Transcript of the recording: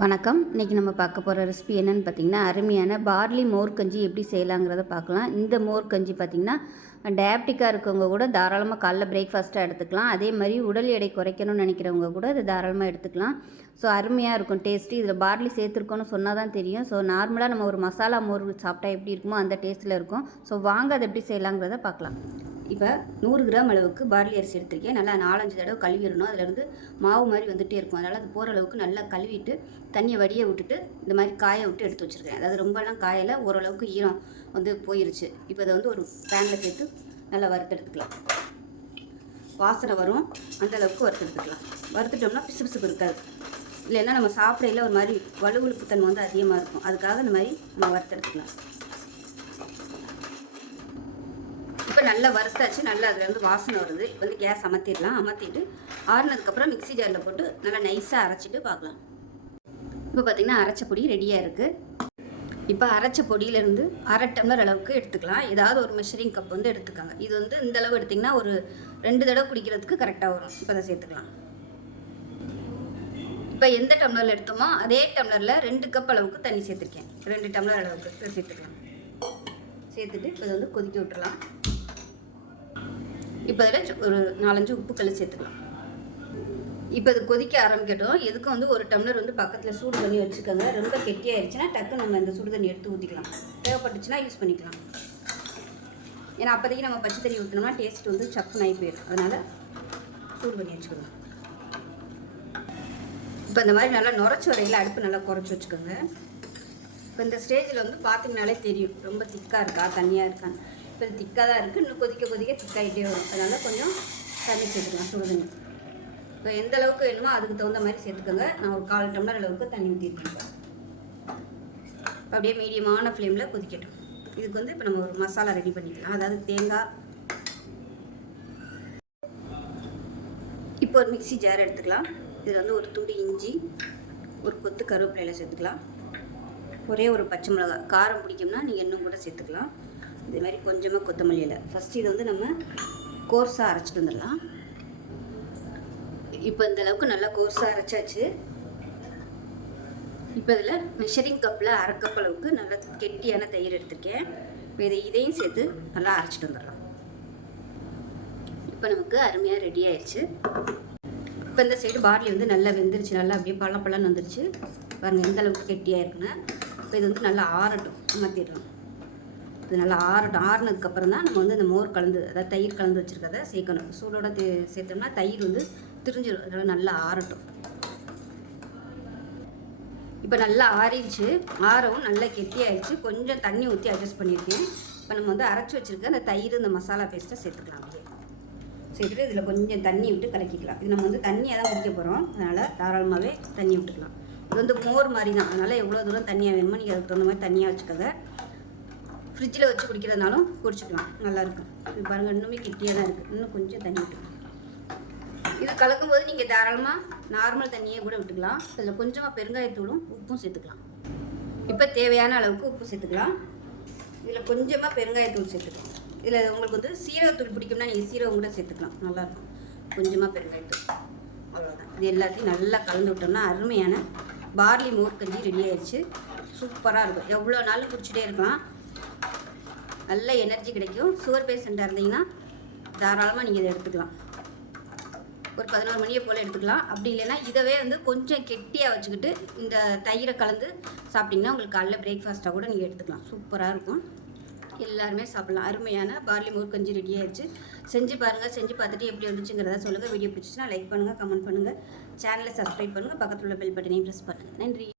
வணக்கம். இன்றைக்கி நம்ம பார்க்க போகிற ரெசிபி என்னென்னு பார்த்தீங்கன்னா அருமையான பார்லி மோர்கஞ்சி எப்படி செய்யலாங்கிறத பார்க்கலாம். இந்த மோர்கஞ்சி பார்த்திங்கன்னா டயபிட்டிக்காக இருக்கவங்க கூட தாராளமாக காலைல பிரேக்ஃபாஸ்ட்டாக எடுத்துக்கலாம். அதே மாதிரி உடல் எடை குறைக்கணும்னு நினைக்கிறவங்க கூட இது தாராளமாக எடுத்துக்கலாம். ஸோ அருமையாக இருக்கும் டேஸ்ட்டு இதில் பார்லி சேர்த்துருக்கோன்னு சொன்னால் தான் தெரியும் ஸோ நார்மலாக நம்ம ஒரு மசாலா மோர் சாப்பிட்டா எப்படி இருக்குமோ அந்த டேஸ்ட்டில் இருக்கும். ஸோ வாங்க அதை எப்படி செய்யலாங்கிறத பார்க்கலாம். இப்போ நூறு கிராம் அளவுக்கு பார்லி அரிசி எடுத்திருக்கேன். நல்லா நாலஞ்சு தடவை கழுவிடணும். அதிலேருந்து மாவு மாதிரி வந்துகிட்டே இருக்கும். அதனால் அது போகிற அளவுக்கு நல்லா கழுவிட்டு தண்ணியை வடிய விட்டுட்டு இந்த மாதிரி காய விட்டு எடுத்து வச்சுருக்கேன். அதாவது ரொம்பலாம் காயில் ஓரளவுக்கு ஈரம் வந்து போயிருச்சு. இப்போ இதை வந்து ஒரு பேனில் சேர்த்து நல்லா வறுத்தெடுத்துக்கலாம் வாசனை வரும். அந்தளவுக்கு வறுத்தெடுத்துக்கலாம் வறுத்துட்டோம்னா பிசு பிசுப்பு இருக்காது. இல்லைன்னா நம்ம சாப்பிடையில ஒரு மாதிரி வலுவழுப்பு தன்மை வந்து அதிகமாக இருக்கும். அதுக்காக இந்த மாதிரி நம்ம வறுத்தெடுத்துக்கலாம் இப்போ நல்லா வறுத்தாச்சு நல்லா அதில் வாசனை வருது. இப்போ வந்து கேஸ் அமர்த்திடலாம் அமர்த்திட்டு ஆறுனதுக்கப்புறம் மிக்ஸி ஜாரில் போட்டு நல்லா நைஸாக அரைச்சிட்டு பார்க்கலாம். இப்போ பார்த்திங்கன்னா அரைச்ச பொடி ரெடியாக இருக்குது இப்போ அரைச்ச பொடியிலேருந்து அரை டம்ளர் அளவுக்கு எடுத்துக்கலாம். ஏதாவது ஒரு மெஷரிங் கப் வந்து எடுத்துக்கோங்க. இது வந்து இந்த அளவு எடுத்திங்கன்னா ஒரு ரெண்டு தடவை குடிக்கிறதுக்கு கரெக்டாக வரும். இப்போ அதை சேர்த்துக்கலாம். இப்போ எந்த டம்ளரில் எடுத்தோமோ அதே டம்ளரில் ரெண்டு கப் அளவுக்கு தண்ணி சேர்த்துருக்கேன். ரெண்டு டம்ளர் அளவுக்கு சேர்த்துக்கலாம். சேர்த்துட்டு இப்போ வந்து கொதிக்க விட்டுலாம் இப்போ அதில் ஒரு நாலஞ்சு உப்புக்களை சேர்த்துக்கலாம். இப்போ அது கொதிக்க ஆரம்பிக்கட்டும். எதுக்கும் வந்து ஒரு டம்ளர் வந்து பக்கத்தில் சூடு பண்ணி வச்சுக்கோங்க. ரொம்ப கெட்டியாயிருச்சுன்னா டக்கு நம்ம இந்த சுடு தண்ணி எடுத்து ஊற்றிக்கலாம் தேவைப்பட்டுச்சுன்னா யூஸ் பண்ணிக்கலாம். ஏன்னா அப்போதைக்கு நம்ம பச்சை தண்ணி ஊற்றினோம்னா டேஸ்ட் வந்து சப்புனாகி போயிடும். அதனால் சூடு பண்ணி வச்சுக்கோங்க இப்போ இந்த மாதிரி நல்லா நுரைச்சி வரையில் அடுப்பு நல்லா குறைச்சி வச்சுக்கோங்க. இப்போ இந்த ஸ்டேஜில் வந்து பார்த்தீங்கனாலே தெரியும். ரொம்ப திக்காக இருக்கா தண்ணியாக இருக்கான்னு. இப்போ திக்காக தான் இருக்குது இன்னும் கொதிக்க கொதிக்க திக்காகிட்டே வரும். அதனால் கொஞ்சம் தண்ணி சேர்த்துக்கலாம் சுடு தண்ணி இப்போ எந்த அளவுக்கு வேணுமோ அதுக்கு தகுந்த மாதிரி சேர்த்துக்கோங்க. நான் ஒரு கால் டம்ளர் அளவுக்கு தண்ணி ஊற்றிருக்கேன் இப்போ அப்படியே மீடியமான ஃப்ளேமில் கொதிக்கட்டும். இதுக்கு வந்து இப்போ நம்ம ஒரு மசாலா ரெடி பண்ணிக்கலாம். அதாவது தேங்காய். இப்போ ஒரு மிக்சி ஜார் எடுத்துக்கலாம். இதில் வந்து ஒரு துண்டு இஞ்சி ஒரு கொத்து கருவேப்பிலையில் சேர்த்துக்கலாம். ஒரே ஒரு பச்சை மிளகாய். காரம் பிடிக்கும்னா நீங்கள் இன்னும் கூட சேர்த்துக்கலாம். இதே மாதிரி கொஞ்சமாக கொத்தமல்லி இலை. ஃபஸ்ட்டு இதை வந்து நம்ம கோர்ஸாக அரைச்சிட்டு வந்துடலாம். இப்போ இந்த அளவுக்கு நல்லா கோர்ஸாக அரைச்சாச்சு. இப்போ இதில் மெஷரிங் கப்பில் அரை கப் அளவுக்கு நல்லா கெட்டியான தயிர் எடுத்திருக்கேன். இப்போ இதை இதையும் சேர்த்து நல்லா அரைச்சிட்டு வந்துடலாம். இப்போ நமக்கு அருமையாக ரெடி ஆயிடுச்சு இப்போ இந்த சைடு பார்லி வந்து நல்லா வெந்துருச்சு. நல்லா அப்படியே பழம் பழம்னு வந்துருச்சு. பாருங்கள் எந்த அளவுக்கு கெட்டியாக இருக்குன்னு. இப்போ இது வந்து நல்லா ஆறட்டும். மாற்றிடுறோம் அது நல்லா ஆறட்டும். ஆறுனதுக்கப்புறம் தான் நம்ம வந்து இந்த மோர் கலந்து அதாவது தயிர் கலந்து வச்சுருக்கத சேர்க்கணும். சூடோட சேர்த்தோம்னா தயிர் வந்து திரிஞ்சிடும் அதனால் நல்லா ஆறட்டும். இப்போ நல்லா ஆறிடுச்சு. ஆறவும் நல்லா கெட்டியாயிடுச்சு. கொஞ்சம் தண்ணி ஊற்றி அட்ஜஸ்ட் பண்ணியிருக்கேன். இப்போ நம்ம வந்து அரைச்சி வச்சுருக்க அந்த தயிர் இந்த மசாலா பேஸ்ட்டை சேர்த்துக்கலாம் அப்படியே. சேர்த்துட்டு இதில் கொஞ்சம் தண்ணி விட்டு கலக்கிக்கலாம். இது நம்ம வந்து தண்ணியாக தான் குடிக்க போகிறோம் அதனால் தாராளமாகவே தண்ணி விட்டுக்கலாம். இது வந்து மோர் மாதிரி தான். அதனால் எவ்வளோ தூரம் தண்ணியாக வேணுமோ நீங்கள் அதுக்கு தகுந்த மாதிரி தண்ணியாக வச்சுக்கோங்க. ஃப்ரிட்ஜில் வச்சு குடிக்கிறதுனாலும் குடிச்சிக்கலாம். நல்லாயிருக்கும். இது பாருங்கள் இன்னுமே கெட்டியாக தான் இருக்குது இன்னும் கொஞ்சம் தண்ணி விட்டுக்கலாம் இது கலக்கும்போது நீங்கள் தாராளமாக நார்மல் தண்ணியே கூட விட்டுக்கலாம். அதில் கொஞ்சமாக பெருங்காயத்தூளும் உப்பும் சேர்த்துக்கலாம். இப்போ தேவையான அளவுக்கு உப்பு சேர்த்துக்கலாம். இதில் கொஞ்சமாக பெருங்காயத்தூள் சேர்த்துக்கலாம். இதில் உங்களுக்கு வந்து சீரகத்தூள் பிடிக்கும்னா நீங்கள் சீரகம் கூட சேர்த்துக்கலாம். நல்லாயிருக்கும். கொஞ்சமாக பெருங்காயத்தூள். அவ்வளோதான் இது எல்லாத்தையும் நல்லா கலந்து விட்டோம்னா அருமையான பார்லி மோர் கஞ்சி ரெடி ஆயிடுச்சு சூப்பராக இருக்கும். எவ்வளோ நாள் குடிச்சிட்டே இருக்கலாம். நல்ல எனர்ஜி கிடைக்கும். சுகர் பேஷண்ட்டாக இருந்தீங்கன்னா தாராளமாக நீங்கள் இதை எடுத்துக்கலாம். ஒரு பதினோரு மணியை போல் எடுத்துக்கலாம். அப்படி இல்லைன்னா இதவே வந்து கொஞ்சம் கெட்டியாக வச்சுக்கிட்டு இந்த தயிரை கலந்து சாப்பிட்டிங்கன்னா உங்களுக்கு காலைல பிரேக்ஃபாஸ்ட்டாக கூட நீங்கள் எடுத்துக்கலாம். சூப்பராக இருக்கும். எல்லாருமே சாப்பிட்லாம். அருமையான பார்லி மோர் கஞ்சி ரெடி ஆயிடுச்சு. செஞ்சு பாருங்கள் செஞ்சு பார்த்துட்டு எப்படி வந்துச்சுங்கிறத சொல்லுங்கள் வீடியோ பிடிச்சிச்சுன்னா லைக் பண்ணுங்கள் கமெண்ட் பண்ணுங்கள் சேனலை சப்ஸ்கிரைப் பண்ணுங்கள் பக்கத்தில் உள்ள பெல் பட்டனையும் ப்ரெஸ் பண்ணுங்கள் நன்றி.